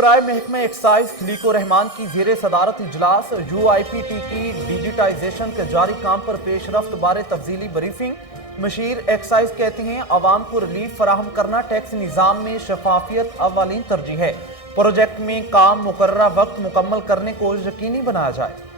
برائے محکمہ ایکسائز خلیق الرحمان کی زیر صدارت اجلاس UIPT کی ڈیجیٹائزیشن کے جاری کام پر پیش رفت بارے تفصیلی بریفنگ۔ مشیر ایکسائز کہتے ہیں عوام کو ریلیف فراہم کرنا ٹیکس نظام میں شفافیت اولین ترجیح ہے، پروجیکٹ میں کام مقررہ وقت مکمل کرنے کو یقینی بنایا جائے۔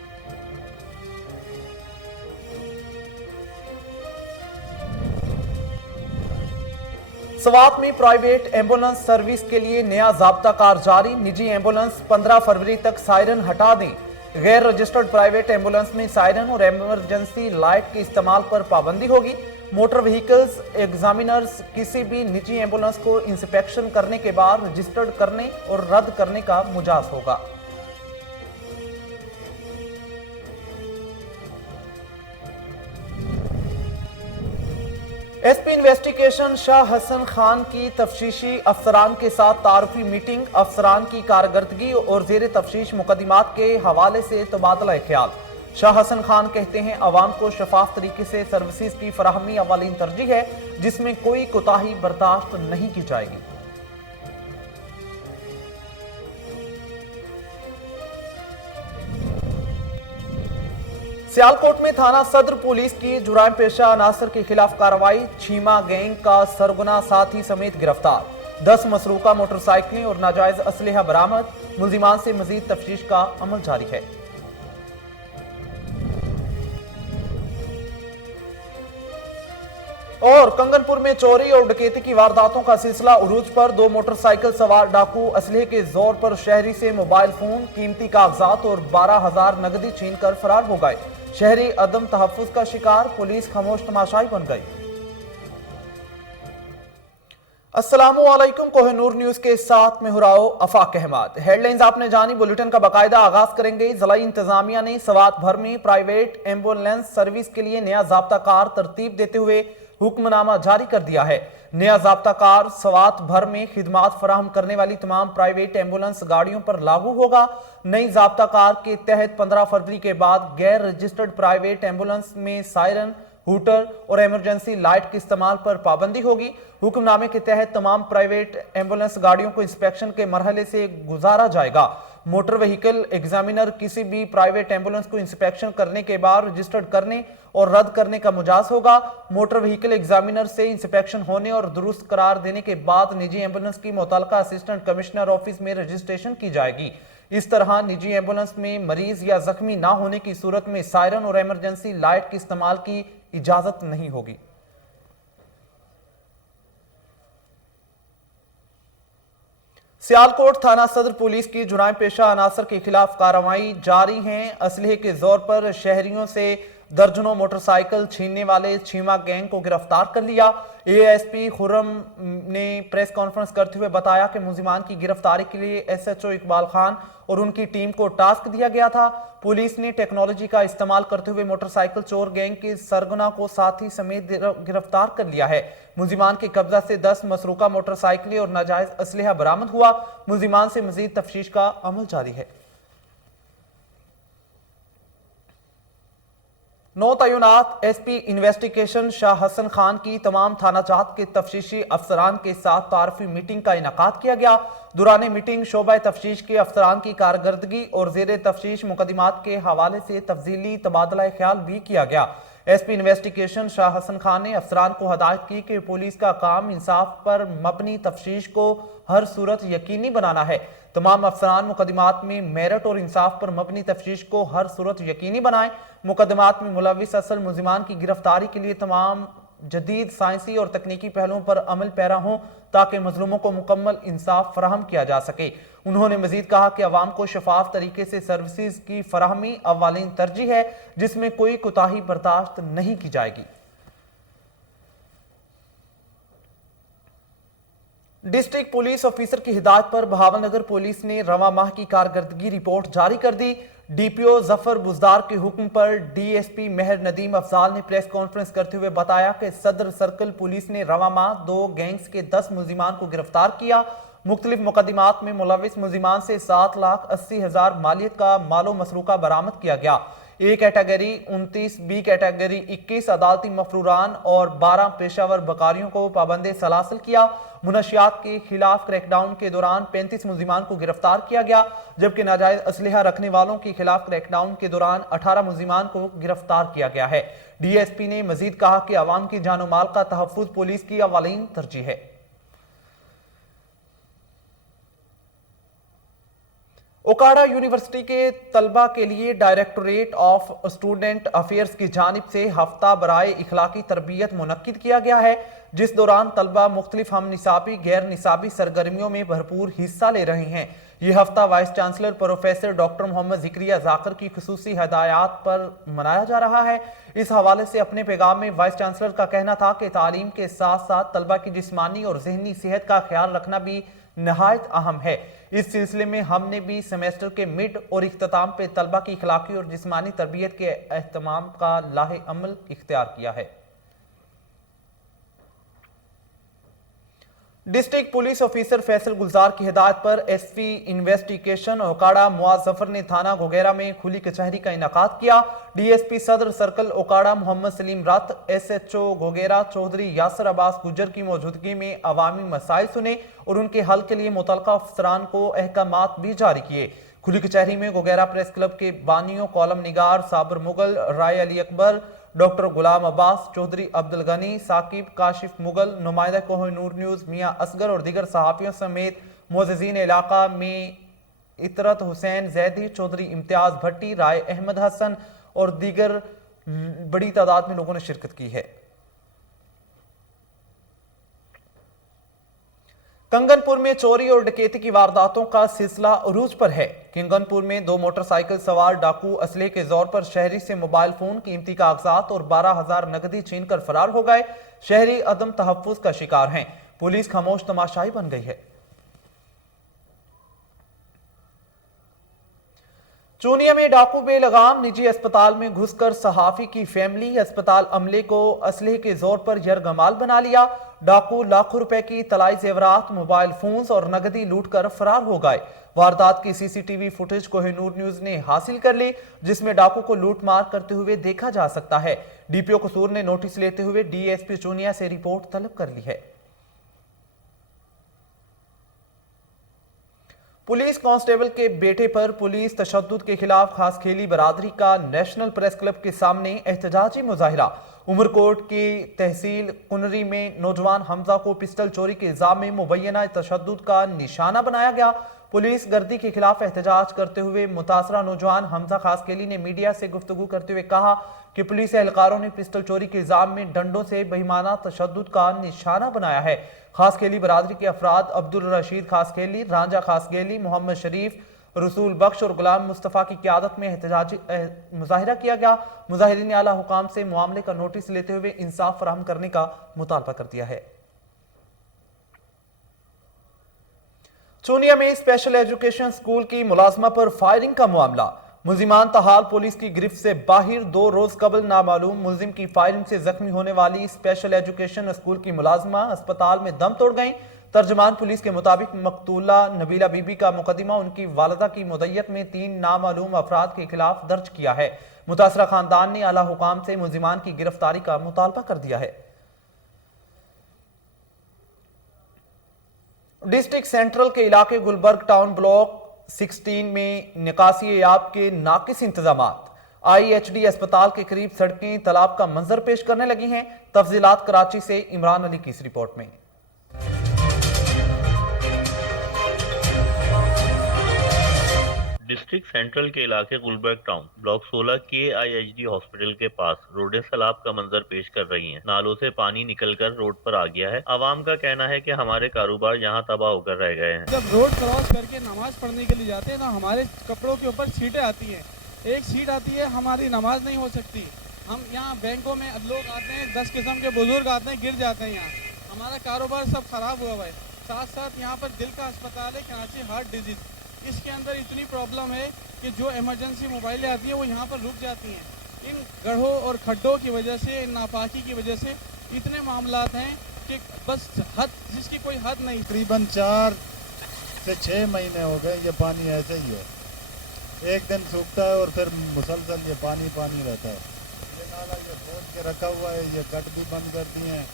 سوات میں پرائیویٹ ایمبولنس سروس کے لیے نیا ضابطہ کار جاری، نجی ایمبولنس 15 فروری تک سائرن ہٹا دیں۔ غیر رجسٹرڈ پرائیویٹ ایمبولنس میں سائرن اور ایمرجنسی لائٹ کے استعمال پر پابندی ہوگی۔ موٹر وہیکلز ایگزامینرز کسی بھی نجی ایمبولنس کو انسپیکشن کرنے کے بعد رجسٹرڈ کرنے اور رد کرنے کا مجاز ہوگا۔ ایس پی انویسٹیگیشن شاہ حسن خان کی تفتیشی افسران کے ساتھ تعارفی میٹنگ، افسران کی کارکردگی اور زیر تفتیش مقدمات کے حوالے سے تبادلہ خیال۔ شاہ حسن خان کہتے ہیں عوام کو شفاف طریقے سے سروسز کی فراہمی اولین ترجیح ہے، جس میں کوئی کوتاہی برداشت نہیں کی جائے گی۔ سیالکوٹ میں تھانہ صدر پولیس کی جرائم پیشہ عناصر کے خلاف کارروائی، چھیما گینگ کا سرغنہ ساتھی سمیت گرفتار، 10 مسروقہ موٹر سائیکلیں اور ناجائز اسلحہ برآمد، ملزمان سے مزید تفتیش کا عمل جاری ہے۔ اور کنگن پور میں چوری اور ڈکیتی کی وارداتوں کا سلسلہ عروج پر، 2 موٹر سائیکل سوار ڈاکو اسلحے کے زور پر شہری سے موبائل فون، قیمتی کاغذات اور 12,000 نقدی چھین کر فرار ہو گئے۔ شہری عدم تحفظ کا شکار، پولیس خاموش تماشائی بن گئی۔ السلام علیکم، کوہ نور نیوز کے ساتھ میں ہراؤ افاق احمد۔ ہیڈ لائنز آپ نے جانی، بلیٹن کا باقاعدہ آغاز کریں گے۔ ضلعی انتظامیہ نے سوات بھر میں پرائیویٹ ایمبولنس سروس کے لیے نیا ضابطہ کار ترتیب دیتے ہوئے حکم نامہ جاری کر دیا ہے۔ نیا ضابطہ کار سوات بھر میں خدمات فراہم کرنے والی تمام پرائیویٹ ایمبولنس گاڑیوں پر لاگو ہوگا۔ نئی ضابطہ کار کے تحت 15 فروری کے بعد غیر رجسٹرڈ پرائیویٹ ایمبولنس میں سائرن، ہوٹر اور ایمرجنسی لائٹ کے استعمال پر پابندی ہوگی۔ حکم نامے کے تحت تمام پرائیویٹ ایمبولنس گاڑیوں کو انسپیکشن کے مرحلے سے گزارا جائے گا۔ موٹر وہیکل ایگزامینر کسی بھی پرائیویٹ ایمبولنس کو انسپیکشن کرنے کے بعد رجسٹرڈ کرنے اور رد کرنے کا مجاز ہوگا۔ موٹر وہیکل ایگزامینر سے انسپیکشن ہونے اور درست قرار دینے کے بعد نجی ایمبولنس کی متعلقہ اسسٹنٹ کمشنر آفس میں رجسٹریشن کی جائے گی۔ اس طرح نجی ایمبولنس میں مریض یا زخمی نہ ہونے کی صورت میں سائرن اور ایمرجنسی لائٹ کے استعمال کی اجازت نہیں ہوگی۔ سیالکوٹ تھانہ صدر پولیس کی جرائم پیشہ عناصر کے خلاف کارروائی جاری ہیں۔ اسلحے کے زور پر شہریوں سے درجنوں موٹر سائیکل چھیننے والے چھیما گینگ کو گرفتار کر لیا۔ ASP خرم نے پریس کانفرنس کرتے ہوئے بتایا کہ ملزمان کی گرفتاری کے لیے SHO اقبال خان اور ان کی ٹیم کو ٹاسک دیا گیا تھا۔ پولیس نے ٹیکنالوجی کا استعمال کرتے ہوئے موٹر سائیکل چور گینگ کے سرغنہ کو ساتھی سمیت گرفتار کر لیا ہے۔ ملزمان کے قبضہ سے 10 مسروقہ موٹر سائیکلیں اور ناجائز اسلحہ برآمد ہوا۔ ملزمان سے مزید تفتیش کا عمل جاری ہے۔ 9 تعینات SP انویسٹیگیشن شاہ حسن خان کی تمام تھانہ جات کے تفتیشی افسران کے ساتھ تعارفی میٹنگ کا انعقاد کیا گیا۔ دوران میٹنگ شعبہ تفتیش کے افسران کی کارکردگی اور زیر تفتیش مقدمات کے حوالے سے تفصیلی تبادلہ خیال بھی کیا گیا۔ SP انویسٹیگیشن شاہ حسن خان نے افسران کو ہدایت کی کہ پولیس کا کام انصاف پر مبنی تفتیش کو ہر صورت یقینی بنانا ہے۔ تمام افسران مقدمات میں میرٹ اور انصاف پر مبنی تفتیش کو ہر صورت یقینی بنائیں۔ مقدمات میں ملوث اصل ملزمان کی گرفتاری کے لیے تمام جدید سائنسی اور تکنیکی پہلوؤں پر عمل پیرا ہوں تاکہ مظلوموں کو مکمل انصاف فراہم کیا جا سکے۔ انہوں نے مزید کہا کہ عوام کو شفاف طریقے سے سروسز کی فراہمی اولین ترجیح ہے، جس میں کوئی کوتاہی برداشت نہیں کی جائے گی۔ ڈسٹرکٹ پولیس آفیسر کی ہدایت پر بہاولنگر پولیس نے رواں ماہ کی کارکردگی رپورٹ جاری کر دی۔ DPO ظفر بزدار کے حکم پر DSP مہر ندیم افضال نے پریس کانفرنس کرتے ہوئے بتایا کہ صدر سرکل پولیس نے رواں ماہ 2 گینگز کے 10 ملزمان کو گرفتار کیا۔ مختلف مقدمات میں ملوث ملزمان سے 7,80,000 مالیت کا مال و مسروقہ برآمد کیا گیا۔ ए कैटेगरी 29, बी कैटेगरी 21 अदालती मफरूरान और 12 पेशावर बकारियों को पाबंद सलासल किया। मुनशियात के खिलाफ क्रैकडाउन के दौरान 35 मुलजिमान को गिरफ्तार किया गया, जबकि नाजायज असलहा रखने वालों के खिलाफ क्रैकडाउन के दौरान 18 मुलजिमान को गिरफ्तार किया गया है। DSP ने मजीद कहा कि अवाम की जान माल का तहफ्फुज पुलिस की अवलीन तरजीह है। ओकाड़ा यूनिवर्सिटी के तलबा के लिए डायरेक्टोरेट ऑफ स्टूडेंट अफेयर्स की जानिब से हफ्ता बराए इखलाकी तरबियत मुनक्किद किया गया है, जिस दौरान तलबा मुख्तलिफ हम निसाबी गैर निसाबी सरगर्मियों में भरपूर हिस्सा ले रहे हैं। यह हफ्ता vice chancellor professor doctor Mohammad Zakaria Zakir की खुसूसी हदायत पर मनाया जा रहा है। इस हवाले से अपने पैगाम में वाइस चांसलर का कहना था कि तालीम के साथ साथ तलबा की जिस्मानी और जहनी सेहत का ख्याल रखना भी नहायत अहम है। इस सिलसिले में हमने भी सेमेस्टर के मिड और इख्तिताम पे तलबा की इखलाकी और जिस्मानी तरबियत के एहतमाम का लाहे अमल इख्तियार किया है। डिस्ट्रिक्ट पुलिस ऑफिसर फैसल गुलजार की हिदायत पर SP इन्वेस्टिगेशन ओकाड़ा मुआज जफर ने थाना घोगेरा में खुली कचहरी का इनेकाद किया। DSP सदर सर्कल ओकाड़ा मोहम्मद सलीम रत, SHO घोगेरा चौधरी यासर अब्बास गुजर की मौजूदगी में अवामी मसाइल सुने और उनके हल के लिए मुतलका अफसरान को अहकामात भी जारी किए। खुली कचहरी में घोगेरा प्रेस क्लब के बानियों कॉलम निगार साबर मुगल, राय अली अकबर, डॉक्टर गुलाम अब्बास, चौधरी अब्दुल गनी, साकिब, काशिफ मुगल, नुमाइंदा कोहिनूर न्यूज़ मियां असगर और दीगर सहाफ़ियों समेत मुअज़्ज़िज़ीन इलाका में इतरत हुसैन जैदी, चौधरी इम्तियाज भट्टी, राय अहमद हसन और दीगर बड़ी तादाद में लोगों ने शिरकत की है। कंगनपुर में चोरी और डकैती की वारदातों का सिलसिला उरूज पर है। किंगनपुर में 2 मोटरसाइकिल सवार डाकू असले के जोर पर शहरी से मोबाइल फोन, कीमती कागजात और 12,000 नकदी छीनकर फरार हो गए। शहरी अदम तहफ्फुज का शिकार हैं। पुलिस खामोश तमाशाई बन गई है। चूनिया में डाकू बेलगाम निजी अस्पताल में घुसकर सहाफी की फैमिली अस्पताल अमले को असलहे के जोर पर यरगमाल बना लिया। डाकू लाखों रुपए की तलाई जेवरात, मोबाइल फोन्स और नगदी लूटकर फरार हो गए। वारदात की CCTV फुटेज कोहिनूर न्यूज ने हासिल कर ली, जिसमें डाकू को लूट मार करते हुए देखा जा सकता है। DPO कसूर ने नोटिस लेते हुए DSP चूनिया से रिपोर्ट तलब कर ली है। पुलिस कांस्टेबल के बेटे पर पुलिस तशद्दुद के खिलाफ खासखेली बरादरी का नेशनल प्रेस क्लब के सामने एहतजाजी मुजाहिरा। उमरकोट की तहसील कुनरी में नौजवान हमजा को पिस्टल चोरी के इल्जाम में मुबैना तशद्दुद का निशाना बनाया गया। पुलिस गर्दी के खिलाफ एहतजाज करते हुए मुतासरा नौजवान हमजा खासखेली ने मीडिया से गुफ्तगू करते हुए कहा कि पुलिस एहलकारों ने पिस्टल चोरी के इल्जाम में डंडों से बेईमाना तशद्दुद का निशाना बनाया है। खासखेली बरादरी के अफराद अब्दुल रशीद खासखेली, रांझा खासखेली, मोहम्मद शरीफ, रसूल बख्श और गुलाम मुस्तफ़ा की क़यादत में एहतजाजी मुजाहिरा किया गया। मुजाहिरीन ने आला हुकाम से मामले का नोटिस लेते हुए इंसाफ फराहम करने का मुतालबा कर दिया है। चूनिया में स्पेशल एजुकेशन स्कूल की मुलाजमा पर फायरिंग का मामला। मुलजिमान तहाल पुलिस की गिरफ्त से बाहर। 2 रोज कबल नामालूम मुलजिम की फायरिंग से जख्मी होने वाली स्पेशल एजुकेशन स्कूल की मुलाजमा अस्पताल में दम तोड़ गई। तर्जमान पुलिस के मुताबिक मकतूला नबीला बीबी का मुकदमा उनकी वालदा की मुद्दत में 3 नामालूम अफराद के खिलाफ दर्ज किया है। मुतासरा खानदान ने आला हुकाम से मुलजिमान की गिरफ्तारी का मुतालबा कर दिया है। डिस्ट्रिक्ट सेंट्रल के इलाके गुलबर्ग टाउन ब्लॉक 16 में निकासी याब के नाकिस इंतजामात। IHD अस्पताल के करीब सड़कें तालाब का मंजर पेश करने लगी हैं। तफसीलात कराची से इमरान अली की इस रिपोर्ट में। डिस्ट्रिक्ट सेंट्रल के इलाके गुलबर्ग टाउन ब्लॉक 16 के IHD हॉस्पिटल के पास रोडें सैलाब का मंजर पेश कर रही हैं। नालों से पानी निकलकर रोड पर आ गया है। आवाम का कहना है कि हमारे कारोबार यहाँ तबाह होकर रह गए हैं। जब रोड क्रॉस करके नमाज पढ़ने के लिए जाते हैं ना, हमारे कपड़ों के ऊपर सीटें आती हैं। एक सीट आती है, हमारी नमाज नहीं हो सकती। हम यहाँ बैंकों में लोग आते हैं, 10 किस्म के बुजुर्ग आते हैं, गिर जाते हैं। यहाँ हमारा कारोबार सब खराब हुआ है। साथ साथ यहाँ पर दिल का अस्पताल है, कराची हार्ट डिजीज। इसके अंदर इतनी प्रॉब्लम है कि जो इमरजेंसी मोबाइलें आती हैं वो यहाँ पर रुक जाती हैं। इन गढ़ों और खड्डों की वजह से, इन नापाकी की वजह से इतने मामलात हैं कि बस हद, जिसकी कोई हद नहीं। तकरीबन 4 से 6 महीने हो गए ये पानी ऐसे ही है। एक दिन सूखता है और फिर मुसलसल ये पानी पानी रहता है। ये नाला ये खोद के रखा हुआ है, ये कट भी बंद कर दिए हैं,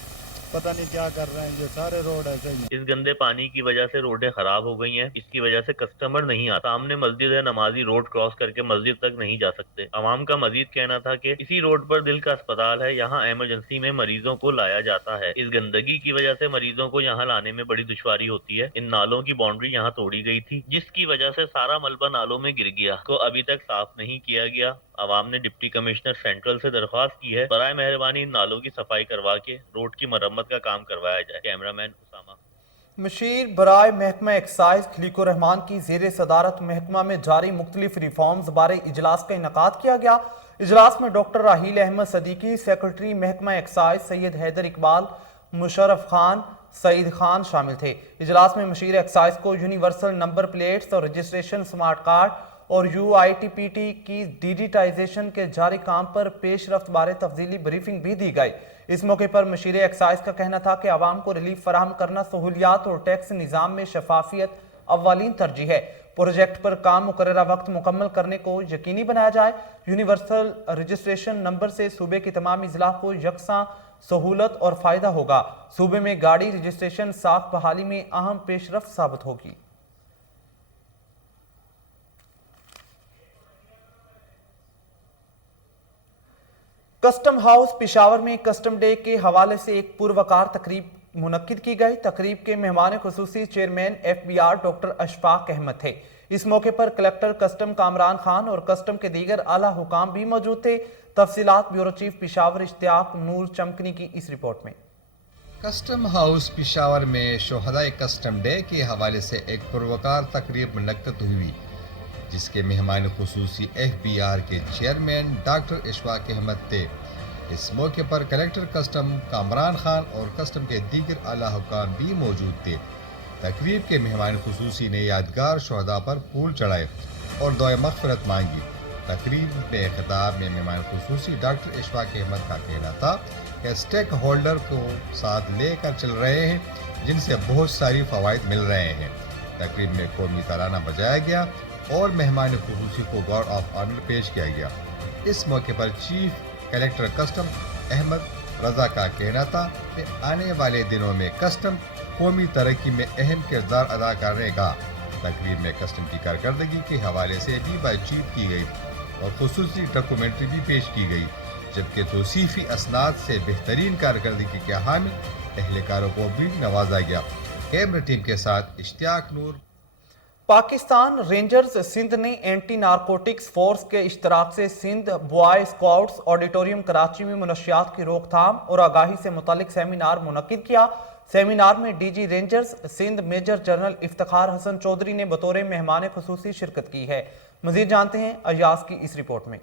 पता नहीं क्या कर रहे हैं। ये सारे रोड ऐसे ही हैं। इस गंदे पानी की वजह से रोडें खराब हो गई हैं। इसकी वजह से कस्टमर नहीं आता। सामने मस्जिद है, नमाजी रोड क्रॉस करके मस्जिद तक नहीं जा सकते। अवाम का मजीद कहना था कि इसी रोड पर दिल का अस्पताल है, यहाँ इमरजेंसी में मरीजों को लाया जाता है। इस गंदगी की वजह से मरीजों को यहाँ लाने में बड़ी दुश्वारी होती है। इन नालों की बाउंड्री यहाँ तोड़ी गई थी, जिसकी वजह से सारा मलबा नालों में गिर गया, को अभी तक साफ नहीं किया गया। अवाम ने डिप्टी कमिश्नर सेंट्रल से दरख्वास्त की है, बराए मेहरबानी इन नालों की सफाई करवा के रोड की मरम्मत का काम करवाया जाए। कैमरामैन उसामा। मशीर बराए महकमा एक्साइज खलीकुर रहमान की ज़ेर सदारत महकमा में जारी मुख्तलिफ रिफॉर्म्स बारे इजलास का इनकाद किया गया। इजलास में डॉक्टर राहील अहमद सदीकी, सेक्रेटरी महकमा एक्साइज सैयद हैदर इकबाल, मुशर्रफ खान, सईद खान शामिल थे। इजलास में मशीर एक्साइज को यूनिवर्सल नंबर प्लेट्स और रजिस्ट्रेशन स्मार्ट कार्ड और UITPT की डिजिटाइजेशन के जारी काम पर पेशरफ्त बारे तफसीली ब्रीफिंग भी दी गई। इस मौके पर मशीर एक्साइज का कहना था कि आवाम को रिलीफ फराहम करना, सहूलियात और टैक्स निज़ाम में शफाफियत अव्वलीन तरजीह है। प्रोजेक्ट पर काम मुकर्ररा वक्त मुकम्मल करने को यकीनी बनाया जाए। यूनिवर्सल रजिस्ट्रेशन नंबर से सूबे के तमाम अजला को यकसां सहूलत और फ़ायदा होगा। सूबे में गाड़ी रजिस्ट्रेशन साख बहाली में अहम पेशरफ्त साबित होगी। कस्टम हाउस पेशावर में कस्टम डे के हवाले से एक पुरवकार तकरीब मुनक्किद की गई। तकरीब के मेहमान खुसूसी chairman FBR doctor Ashfaq Ahmad थे। इस मौके पर कलेक्टर कस्टम कामरान खान और कस्टम के दीगर आला हुकाम भी मौजूद थे। तफसीलात ब्यूरो चीफ पेशावर इश्तियाक नूर चमकनी की इस रिपोर्ट में। कस्टम हाउस पेशावर में शोहदाए कस्टम डे के हवाले से एक पुरवकार तकरीब मुनक्किद हुई, जिसके मेहमान खुसूसी FBR के चेयरमैन डॉक्टर अशफाक अहमद थे। इस मौके पर कलेक्टर कस्टम कामरान खान और कस्टम के दीगर आला हुकाम भी मौजूद थे। तकरीब के मेहमान खुसूसी ने यादगार शोहदा पर फूल चढ़ाए और दुआ मग़फ़िरत मांगी। तकरीब में खिताब में मेहमान खुसूसी डॉक्टर अशफाक अहमद का कहना था कि स्टेक होल्डर को साथ लेकर चल रहे हैं, जिनसे बहुत सारी फ़वाइद मिल रहे हैं। तकरीब में कौमी तराना बजाया गया और मेहमान खुसूसी को गार्ड ऑफ ऑनर पेश किया गया। इस मौके पर चीफ कलेक्टर कस्टम अहमद रजा का कहना था कि आने वाले दिनों में कस्टम कौमी तरक्की में अहम किरदार अदा करेगा। तकरीब में कस्टम की कारकर्दगी के हवाले से भी बातचीत की गई और खुसूसी डॉक्यूमेंट्री भी पेश की गई, जबकि तौसीफी असनाद से बेहतरीन कारकर्दगी के हामिल एहलकारों को भी नवाजा गया। कैमरा टीम के साथ इश्तियाक नूर। पाकिस्तान रेंजर्स सिंध ने एंटी नारकोटिक्स फोर्स के इश्तराक से Sindh boy scouts auditorium Karachi में मुनशियात की रोकथाम और आगाही से मुतालिक सेमिनार मुनक्किद किया। सेमिनार में DG rangers Sindh major general Iftikhar Hasan Chaudhry ने बतौर मेहमान खुसूसी शिरकत की है। मजीद जानते हैं अयाज की इस रिपोर्ट में।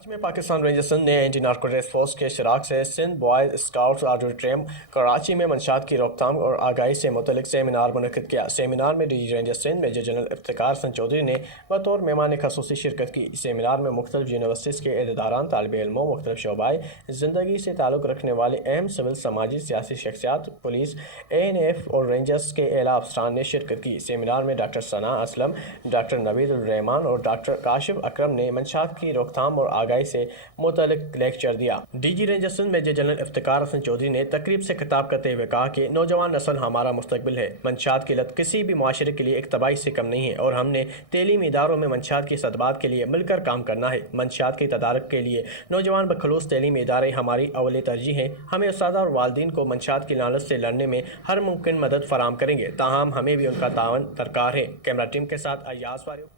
में पाकिस्तान रेंजर्स ने एंटी नारकोटिक्स फोर्स के इश्तराक से Sindh boys scouts auditorium Karachi में मंशात की रोकथाम और आगाही से मुतल्लिक सेमिनार मुनक्किद किया। सेमिनार में DG rangers Sindh major general Iftikhar Hasan Chaudhry ने बतौर मेहमान खुसूसी शिरकत की। सेमिनार में मुख्तलिफ यूनिवर्सिटीज़ के अहदेदारान, तालिब इल्मों, मुख्तलिफ शोबाए ज़िंदगी से ताल्लुक़ रखने वाले अहम सिविल समाजी सियासी शख्सियात, पुलिस, ANF और रेंजर्स के एला अफसरान ने शिरकत की। सेमिनार में डॉक्टर सना असलम, डॉक्टर नवीद उर रहमान और डॉक्टर काशिफ अकरम ने मंशात की रोकथाम और आगाही से मुतल्लिक लेक्चर दिया। DG rangers major general Iftikhar Hasan Chaudhry ने तकरीब से खिताब करते हुए कहा कि नौजवान नस्ल हमारा मुस्तकबिल है। मंशात की लत किसी भी माशरे के लिए एक तबाही से कम नहीं है और हमने तलीमी इदारों में मंशात की सदबात के लिए मिलकर काम करना है। मंशात की तदारक के लिए नौजवान बखलूस तलीमी इदारे हमारी अव्वल तरजीह हैं। हमें उस्ताद और वालिदैन को मंशात की लानत से लड़ने में हर मुमकिन मदद फराहम करेंगे, ताहम हमें भी उनका तावन दरकार है। कैमरा टीम के साथ अयाज वारियो।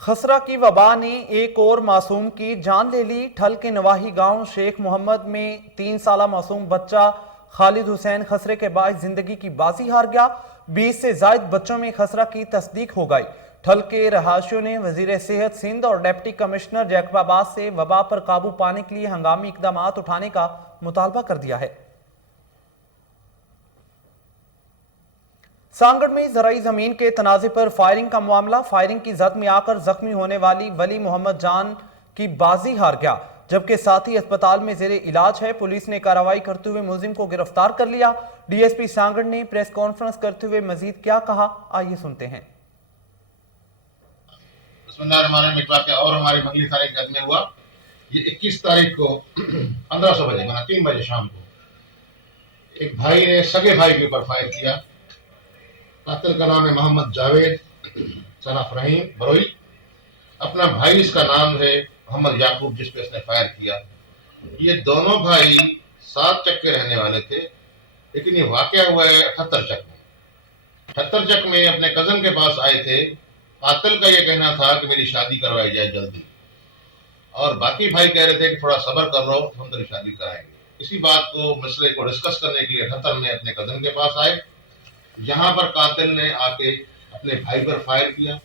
खसरा की वबा ने एक और मासूम की जान ले ली। ठल के नवाही गांव शेख मोहम्मद में 3 साला मासूम बच्चा खालिद हुसैन खसरे के बाद जिंदगी की बाजी हार गया। 20 से जायद बच्चों में खसरा की तस्दीक हो गई। ठल के रहायशियों ने वजीर सेहत सिंध और डिप्टी कमिश्नर जैकबाबाद से वबा पर काबू पाने के लिए हंगामी इकदाम उठाने का मुतालबा कर दिया है। सांगड़ में जराई जमीन के तनाजे पर फायरिंग का मामला। फायरिंग की जद में आकर जख्मी होने वाली वली मोहम्मद जान की बाजी हार गया, जबकि साथी अस्पताल में जेरे इलाज है। पुलिस ने कार्रवाई करते हुए मुलजिम को गिरफ्तार कर लिया। DSP सांगड़ ने प्रेस कॉन्फ्रेंस करते हुए मजीद क्या कहा, आइए सुनते हैं। बिस्मिल्लाहिर्रहमानिर्रहीम। एक वाक़या और हमारे मंगली थाने के हद में हुआ। ये 21 तारीख को 1500 बजे माना 3 बजे शाम को एक भाई ने सगे भाई के ऊपर फायर किया। कातिल का नाम है मोहम्मद जावेद सन ऑफ रहीम बरोई। अपना भाई इसका नाम है मोहम्मद याकूब जिस पे इसने फायर किया। ये दोनों भाई 7 चक के रहने वाले थे, लेकिन ये वाक़या हुआ है 78 चक में। 78 चक में अपने कज़न के पास आए थे। कातिल का ये कहना था कि मेरी शादी करवाई जाए जल्दी, और बाकी भाई कह रहे थे कि थोड़ा सब्र कर लो, हम तेरी शादी कराएंगे। इसी बात को मसले को डिस्कस करने के लिए 78 में अपने कज़न के पास आए। यहाँ पर कातिल ने आके अपने भाई पर फायर किया,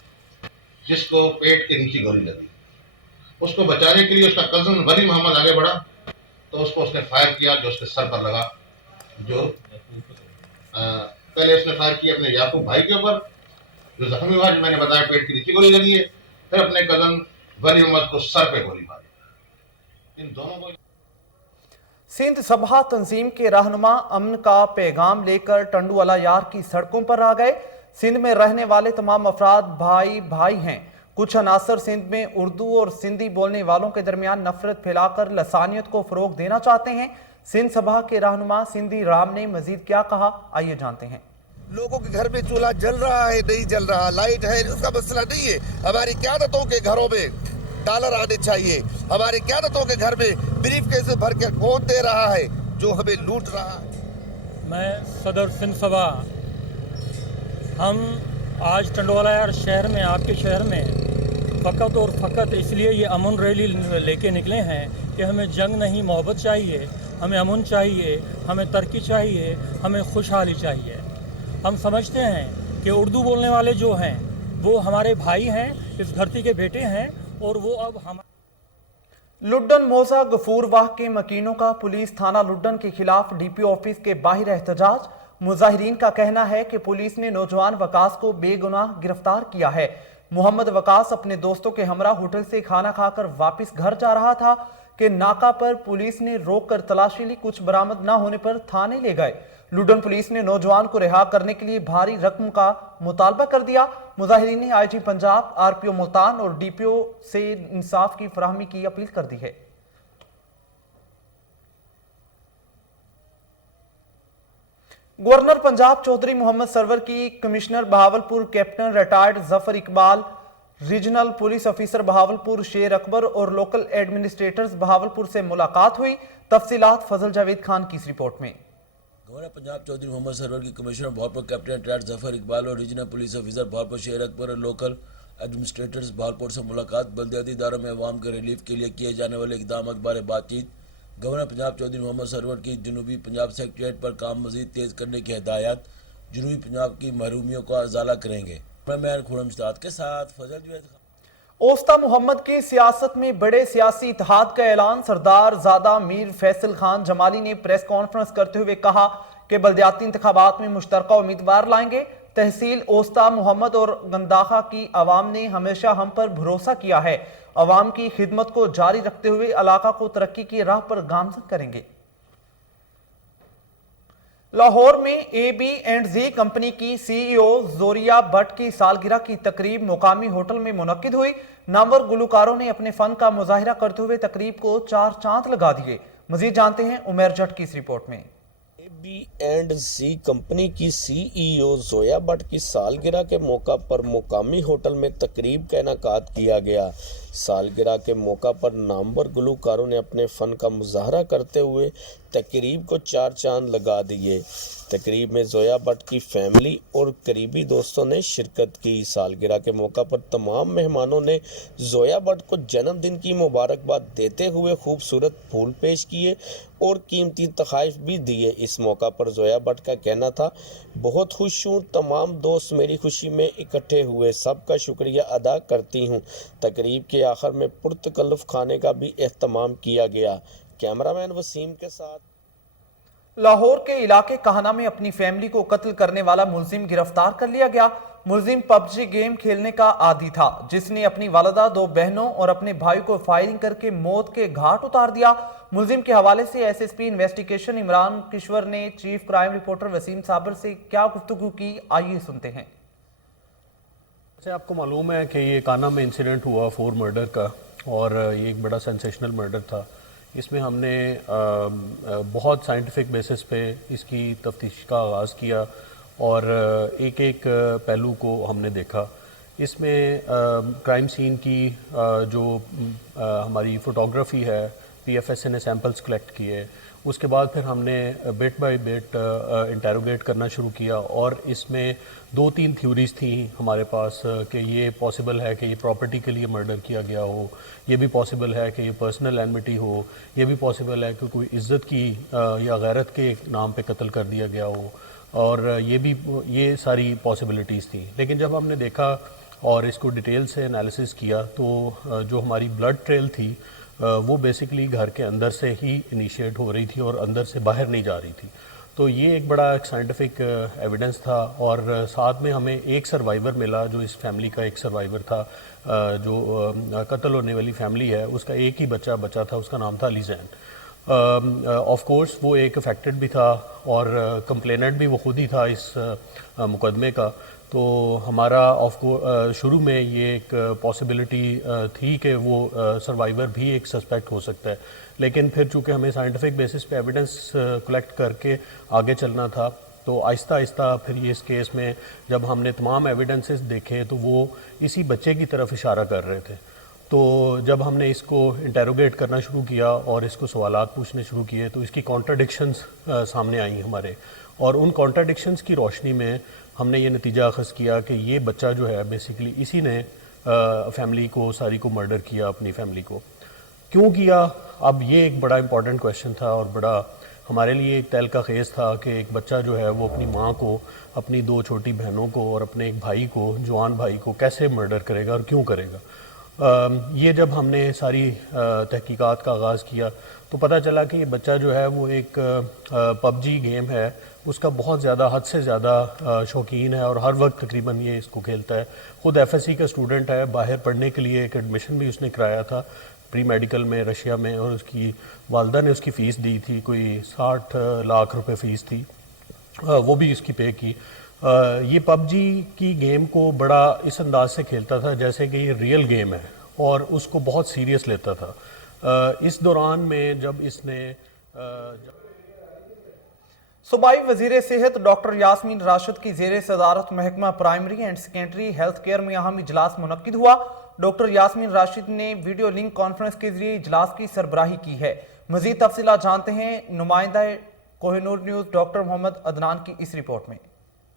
जिसको पेट के नीचे गोली लगी। उसको बचाने के लिए उसका कज़न वली मोहम्मद आगे बढ़ा, तो उसको उसने फायर किया जो उसके सर पर लगा। जो पहले उसने फायर किया अपने याकूब भाई के ऊपर जो जख्मी हुआ, जो मैंने बताया पेट के नीचे गोली लगी है। फिर अपने कज़न वली मोहम्मद को सर पे गोली मारी। इन दोनों को सिंध सभा तंजीम के रहनुमा अमन का पैगाम लेकर टंडूवाला यार की सड़कों पर आ गए। सिंध में रहने वाले तमाम अफराद भाई भाई हैं। कुछ अनासर सिंध में उर्दू और सिंधी बोलने वालों के दरमियान नफरत फैलाकर लसानियत को फरोग देना चाहते हैं। सिंध सभा के रहनुमा सिंधी राम ने मजीद क्या कहा, आइए जानते हैं। लोगों के घर में चूल्हा जल रहा है, नहीं जल रहा, लाइट है, उसका मसला नहीं है। हमारी क़यादतों के घरों में डॉलर आने चाहिए। हमारी क़यादतों के घर में ब्रीफ केस भर के कौन दे रहा है जो हमें लूट रहा है। मैं सदर सिंध सभा, हम आज टंडोला यार शहर में, आपके शहर में फ़कत और फ़कत इसलिए ये अमन रैली लेके निकले हैं कि हमें जंग नहीं, मोहब्बत चाहिए, हमें अमन चाहिए, हमें तरक्की चाहिए, हमें खुशहाली चाहिए। हम समझते हैं कि उर्दू बोलने वाले जो हैं वो हमारे भाई हैं, इस धरती के बेटे हैं, और वो अब हम लुड्डन मोजा गफूरवाह के मकीनों का पुलिस थाना लुड्डन के खिलाफ डीपीओ ऑफिस के बाहर एहतजाज। मुजाहिरीन का कहना है कि पुलिस ने नौजवान वकास को बेगुनाह गिरफ्तार किया है। मोहम्मद वकास अपने दोस्तों के हमरा होटल से खाना खाकर वापस घर जा रहा था कि नाका पर पुलिस ने रोककर तलाशी ली। कुछ बरामद न होने पर थाने ले गए। लुड्डन पुलिस ने नौजवान को रिहा करने के लिए भारी रकम का मुतालबा कर दिया। मुजाहिरीन ने आईजी पंजाब, आरपीओ मुल्तान और डीपीओ से इंसाफ की फराहमी की अपील कर दी है। गवर्नर पंजाब चौधरी मोहम्मद सरवर की commissioner Bahawalpur captain retired Zafar Iqbal, regional police officer Bahawalpur शेर अकबर और लोकल एडमिनिस्ट्रेटर्स बहावलपुर से मुलाकात हुई। तफसीलात फजल जावेद खान की इस रिपोर्ट में। गवर्नर पंजाब चौधरी मोहम्मद सरवर की commissioner Bahawalpur captain retired Zafar Iqbal और रीजनल पुलिस ऑफिसर बहावलपुर शेर अकबर और लोकल एडमिनिस्ट्रेटर्स बहावलपुर से मुलाकात। बल्दियाती इदारों में अवाम के रिलीफ के लिए किए जाने वाले इकदाम बारे बातचीत। गवर्नर पंजाब चौधरी मोहम्मद सरवर की जनूबी पंजाब सेक्रेटेरिएट पर काम मजीद तेज करने की हिदायत। जनूबी पंजाब की महरूमियों का अजाला करेंगे। मैं खुरम इस्ताद के साथ फजल जावेद खान। ओस्ता मोहम्मद की सियासत में बड़े सियासी इत्तेहाद का ऐलान। सरदार ज़ादा मीर फैसल खान जमाली ने प्रेस कॉन्फ्रेंस करते हुए कहा कि बल्दियाती इंतखाबात में मुश्तरका उम्मीदवार लाएंगे। तहसील ओस्ता मोहम्मद और गंदाखा की आवाम ने हमेशा हम पर भरोसा किया है। आवाम की खिदमत को जारी रखते हुए इलाका को तरक्की की राह पर गामजन करेंगे। लाहौर में AB&Z कंपनी की CEO जोरिया भट्ट की सालगिरह की तकरीब मुकामी होटल में मुनक्किद हुई। नामवर गुलकारों ने अपने फन का मुजाहिरा करते हुए तकरीब को 4 चांद लगा दिए। मजीद जानते हैं उमर जट की इस रिपोर्ट में। AB&Z कंपनी की CEO जोया भट्ट की सालगिरह के मौका पर मुकामी होटल में तकरीब का इनेकाद किया गया। सालगिरह के मौका पर नामवर गुलकारों ने अपने फ़न का मुजाहरा करते हुए तकरीब को 4 चांद लगा दिए। तकरीब में जोया भट्ट की फैमिली और करीबी दोस्तों ने शिरकत की। सालगिरह के मौका पर तमाम मेहमानों ने जोया भट्ट को जन्मदिन की मुबारकबाद देते हुए खूबसूरत फूल पेश किए और कीमती तोहफे भी दिए। इस मौका पर जोया भट्ट का कहना था, बहुत खुश हूँ, तमाम दोस्त मेरी खुशी में इकट्ठे हुए, सबका शुक्रिया अदा करती हूँ। तकरीब के आखिर में पुरतकल्लुफ़ खाने का भी एहतमाम किया गया। कैमरामैन वसीम के साथ। लाहौर के इलाके कहाना में अपनी फैमिली को कत्ल करने वाला मुलजिम गिरफ्तार कर लिया गया। मुलजिम PUBG गेम खेलने का आदी था, जिसने अपनी वालिदा, 2 बहनों और अपने भाई को फायरिंग करके मौत के घाट उतार दिया। मुलजिम के हवाले से SSP इन्वेस्टिगेशन इमरान किश्वर ने चीफ क्राइम रिपोर्टर वसीम साबर से क्या गुफ्तगू की, आइए सुनते हैं। जैसे आपको मालूम है कि ये काना में इंसिडेंट हुआ 4 मर्डर का, और ये एक बड़ा सेंसेशनल मर्डर था। इसमें हमने बहुत साइंटिफिक बेसिस पे इसकी तफ्तीश का आगाज़ किया और एक एक पहलू को हमने देखा। इसमें क्राइम सीन की जो हमारी फ़ोटोग्राफ़ी है, PFSA ने सैम्पल्स कलेक्ट किए, उसके बाद फिर हमने बिट बाय बिट इंटेरोगेट करना शुरू किया, और इसमें 2-3 थ्योरीज थी हमारे पास कि ये पॉसिबल है कि ये प्रॉपर्टी के लिए मर्डर किया गया हो, ये भी पॉसिबल है कि ये पर्सनल एनमिटी हो, ये भी पॉसिबल है कि कोई इज़्ज़त की या गैरत के नाम पे कत्ल कर दिया गया हो, और ये सारी पॉसिबिलिटीज़ थी। लेकिन जब हमने देखा और इसको डिटेल से एनालिसिस किया तो जो हमारी ब्लड ट्रेल थी वो बेसिकली घर के अंदर से ही इनिशिएट हो रही थी और अंदर से बाहर नहीं जा रही थी। तो ये एक बड़ा साइंटिफिक एविडेंस था, और साथ में हमें एक सर्वाइवर मिला जो इस फैमिली का एक सर्वाइवर था, जो कत्ल होने वाली फैमिली है उसका एक ही बच्चा बचा था, उसका नाम था लीजैन। ऑफ कोर्स वो एक अफेक्टेड भी था और कंप्लेनेंट भी वो खुद ही था इस मुकदमे का। तो हमारा शुरू में ये एक पॉसिबिलिटी थी कि वो सर्वाइवर भी एक सस्पेक्ट हो सकता है, लेकिन फिर चूँकि हमें साइंटिफिक बेसिस पे एविडेंस कलेक्ट करके आगे चलना था, तो आहिस्ता आहिस्ता फिर ये इस केस में जब हमने तमाम एविडेंसेस देखे तो वो इसी बच्चे की तरफ इशारा कर रहे थे। तो जब हमने इसको इंटेरोगेट करना शुरू किया और इसको सवालात पूछने शुरू किए तो इसकी कॉन्ट्राडिक्शंस सामने आई हमारे, और उन कॉन्ट्राडिक्शंस की रोशनी में हमने ये नतीजा अखज़ किया कि ये बच्चा जो है बेसिकली इसी ने फैमिली को सारी को मर्डर किया, अपनी फैमिली को। क्यों किया? अब ये एक बड़ा इंपॉर्टेंट क्वेश्चन था और बड़ा हमारे लिए एक तहलका खेज़ था कि एक बच्चा जो है वो अपनी माँ को, अपनी 2 छोटी बहनों को और अपने एक भाई को, जवान भाई को कैसे मर्डर करेगा और क्यों करेगा। ये जब हमने सारी तहकीकात का आगाज़ किया तो पता चला कि ये बच्चा जो है वो एक PUBG गेम है उसका बहुत ज़्यादा, हद से ज़्यादा शौकीन है और हर वक्त तकरीबन ये इसको खेलता है। ख़ुद FSC का स्टूडेंट है, बाहर पढ़ने के लिए एक एडमिशन भी उसने कराया था प्री मेडिकल में रशिया में, और उसकी वालदा ने उसकी फ़ीस दी थी, कोई 60 लाख रुपए फ़ीस थी, वो भी उसकी पे की। ये PUBG की गेम को बड़ा इस अंदाज से खेलता था जैसे कि ये रियल गेम है और उसको बहुत सीरियस लेता था। इस दौरान में जब इसने सूबाई वज़ीर सेहत डॉक्टर यास्मीन राशिद की ज़ेर सदारत महकमा primary and secondary health care में अहम इजलास मुनक्किद हुआ। डॉक्टर यास्मीन राशिद ने वीडियो लिंक कॉन्फ्रेंस के जरिए इजलास की सरबराही की है। मज़ीद तफसीलात जानते हैं नुमाइंदा कोहिनूर न्यूज़ डॉक्टर मोहम्मद अदनान की इस रिपोर्ट में।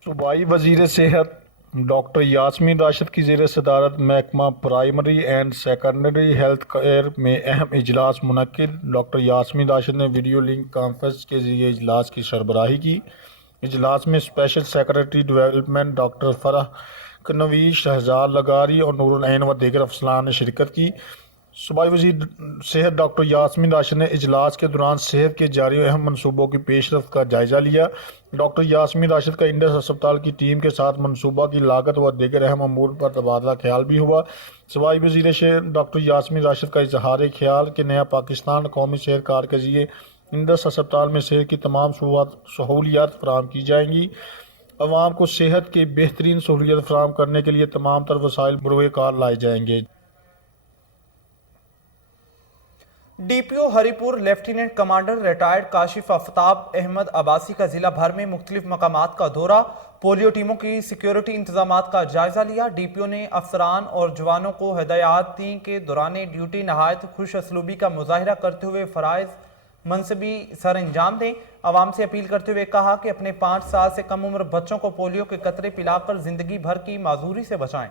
सूबाई वज़ीर सेहत डॉक्टर यास्मीन राशिद की ज़ेर सदारत महकमा primary and secondary health care में अहम इजलास मुनक्किद। डॉक्टर यास्मीन राशिद ने वीडियो लिंक कॉन्फ्रेंस के ज़रिए इजलास की सरबराही की। इजलास में special secretary development doctor Farah Kanvi, Shahzad लगारी और नूरुल ऐन व दीगर अफसरान ने शिरकत की। सूबाई वज़ीर सेहत डॉक्टर यास्मीन राशिद ने इजलास के दौरान सेहत के जारी अहम मनसूबों की पेशरफ्त का जायज़ा लिया। डॉक्टर यास्मीन राशिद का इंडस अस्पताल की टीम के साथ मनसूबा की लागत व दीगर अहम अमूर पर तबादला ख्याल भी हुआ। सूबाई वज़ीर सेहत डॉक्टर यास्मीन राशिद का इजहार ख्याल कि नया पाकिस्तान कौमी सेहत कार्ड के जरिए इंडस अस्पताल में सेहत की तमाम सहूलियात फराहम की जाएंगी। अवाम को सेहत की बेहतरीन सहूलियत फराहम करने के लिए तमाम तर वसाइल बरोए कार लाए जाएंगे। DPO Haripur lieutenant commander retired Kashif Aftab Ahmed Abbasi का जिला भर में मुख्तलिफ मकामात का दौरा, पोलियो टीमों की सिक्योरिटी इंतजामात का जायजा लिया। DPO ने अफसरान और जवानों को हिदायत दी कि दौरान ड्यूटी नहायत खुश असलूबी का मुजाहिरा करते हुए फ़राइज़ मनसबी सर अंजाम दें। आवाम से अपील करते हुए कहा कि अपने 5 साल से कम उम्र बच्चों को पोलियो के कतरे पिलाकर जिंदगी भर की माजूरी से बचाएं।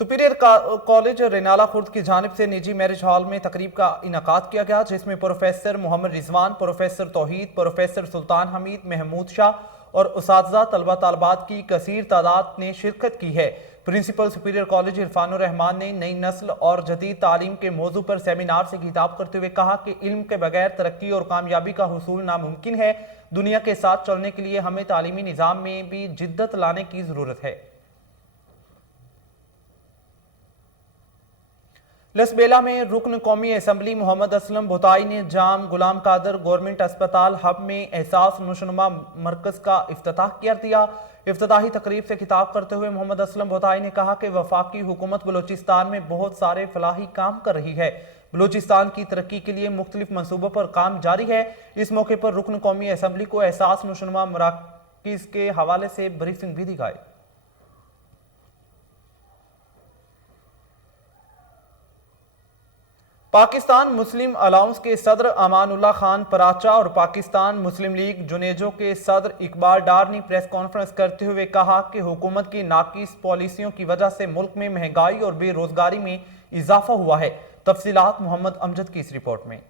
सुपीरियर कॉलेज रेनाला खुर्द की जानिब से निजी मैरिज हॉल में तकरीब का इनकाद किया गया, जिसमें professor Mohammad Rizwan, professor Tauheed, professor Sultan Hameed, Mahmood Shah और उसातिज़ा तलबा तालबात की कसीर तादाद ने शिरकत की है। प्रिंसिपल सुपीरियर कॉलेज इरफानुर रहमान ने नई नस्ल और जदीद तालीम के मौजू पर सेमिनार से खिताब करते हुए कहा कि इल्म के बगैर तरक्की और कामयाबी का हुसूल नामुमकिन है। दुनिया के साथ चलने के लिए हमें तालीमी निज़ाम में भी जिद्दत लाने की ज़रूरत है। लसबेला में रुकन कौमी असम्बली मोहम्मद असलम भुताई ने जाम गुलाम कादर गवर्नमेंट अस्पताल हब में एहसास नुशनुमा मरकज का इफ्तिताह कर दिया। इफ्तिताही तकरीब से खिताब करते हुए मोहम्मद असलम भुताई ने कहा कि वफाकी हुकूमत बलूचिस्तान में बहुत सारे फलाही काम कर रही है। बलूचिस्तान की तरक्की के लिए मुख्तलिफ मंसूबों पर काम जारी है। इस मौके पर रुकन कौमी असम्बली को एहसास नुशनुमा मराकिज के हवाले से ब्रीफिंग भी दी गई। पाकिस्तान मुस्लिम अलाउंस के सदर अमानुल्लाह खान पराचा और पाकिस्तान मुस्लिम लीग जुनेजो के सदर इकबाल डार ने प्रेस कॉन्फ्रेंस करते हुए कहा कि हुकूमत की नाकिस पॉलिसियों की वजह से मुल्क में महंगाई और बेरोजगारी में इजाफा हुआ है। तफसीलात मोहम्मद अमजद की इस रिपोर्ट में।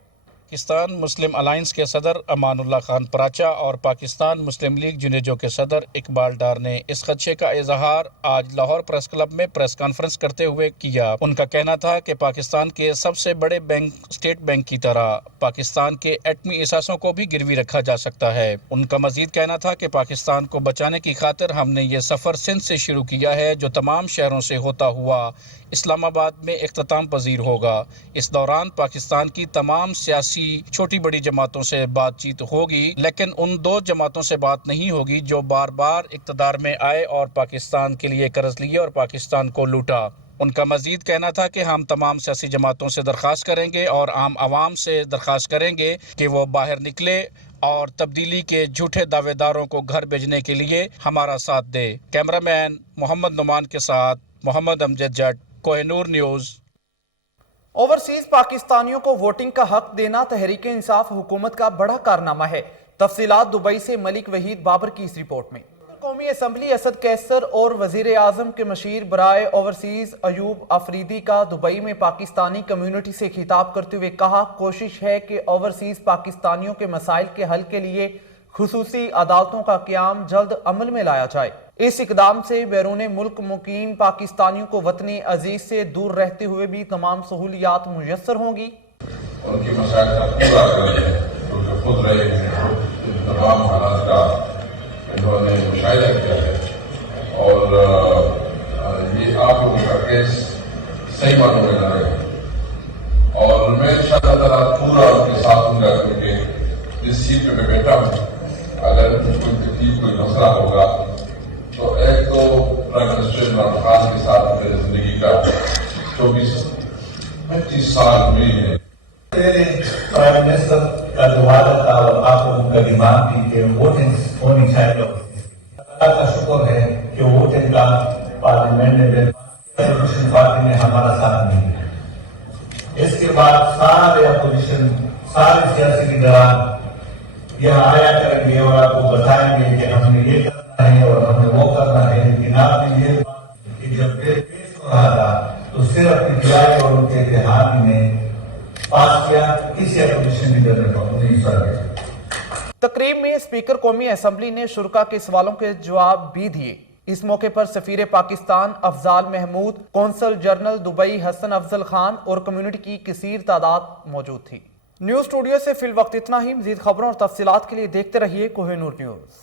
पाकिस्तान मुस्लिम अलायंस के सदर अमानुल्लाह खान पराचा और पाकिस्तान मुस्लिम लीग जुनेजो के सदर इकबाल डार ने इस खदशे का इजहार आज लाहौर प्रेस क्लब में प्रेस कॉन्फ्रेंस करते हुए किया। उनका कहना था कि पाकिस्तान के सबसे बड़े बैंक स्टेट बैंक की तरह पाकिस्तान के एटमी एहसासों को भी गिरवी रखा जा सकता है। उनका मजीद कहना था कि पाकिस्तान को बचाने की खातिर हमने ये सफ़र सिंध से शुरू किया है, जो तमाम शहरों से होता हुआ इस्लामाबाद में इख्तिताम पजीर होगा। इस दौरान पाकिस्तान की तमाम सियासी छोटी बड़ी जमातों से बातचीत होगी, लेकिन उन दो जमातों से बात नहीं होगी जो बार बार इक़्तिदार में आए और पाकिस्तान के लिए कर्ज लिए और पाकिस्तान को लूटा। उनका मजीद कहना था कि हम तमाम सियासी जमातों से दरख्वास्त करेंगे और आम आवाम से दरख्वास्त करेंगे कि वो बाहर निकले और तब्दीली के झूठे दावेदारों को घर भेजने के लिए हमारा साथ दे। कैमरामैन मोहम्मद नुमान के साथ मोहम्मद अमजद जट, कोहिनूर न्यूज़। ओवरसीज पाकिस्तानियों को वोटिंग का हक देना तहरीक इंसाफ हुकूमत का बड़ा कारनामा है। तफसीलात दुबई से मलिक वहीद बाबर की इस रिपोर्ट में। कौमी असम्बली असद कैसर और वजीर आजम के मशीर बराए ओवरसीज अयूब अफरीदी का दुबई में पाकिस्तानी कम्युनिटी से खिताब करते हुए कहा, कोशिश है कि ओवरसीज पाकिस्तानियों के मसाइल के हल के लिए खुसूसी अदालतों का क़याम जल्द अमल में लाया जाए। इस इकदाम से बैरून मुल्क मुकीम पाकिस्तानियों को वतनी अजीज से दूर रहते हुए भी तमाम सहूलियात मुयस्सर होंगी। उनकी मसाइल का पूरा करें, जो खुद रहे हैं, इन तमाम हालात का इन्होंने मुशाहिदा किया है और ये आप लोगों का केस सही मानों में लड़ेगा और मैं इंशाअल्लाह पूरा उनके साथ दूंगा, क्योंकि जिस सीट पे मैं बैठा हूँ अगर कोई तकलीफ कोई मसला होगा तो एक तो प्राइम मिनिस्टर इमरान खान के साथ मेरी जिंदगी का 24-25 साल हुई है। प्राइम मिनिस्टर का जो वादा था और आप लोगों का डिमांड थी कि वोटिंग होनी चाहिए, अल्लाह का शुक्र है कि वोटिंग का पार्लियामेंट में पार्टी ने हमारा साथ नहीं दिया। इसके बाद सारे अपोजिशन सारे सियासी लीडरान यहाँ आया करेंगे और आपको बताएंगे कि हमने ये करना है और हमने वो करना है, लेकिन आपने ये कि जब पेश हो रहा था तो सिर्फ अपनी और उनके इतिहाद में पास किया, किसी अपोजिशन लीडर ने नहीं सर। तकरीब में स्पीकर कौमी असम्बली ने शुरका के सवालों के जवाब भी दिए। इस मौके पर सफीर Pakistan Afzal Mahmood, consul general Dubai Hasan Afzal Khan और कम्युनिटी की कसीर तादाद मौजूद थी। न्यूज़ स्टूडियो से फिल वक्त इतना ही। मजीद खबरों और तफसीलात के लिए देखते रहिए कोहिनूर न्यूज़।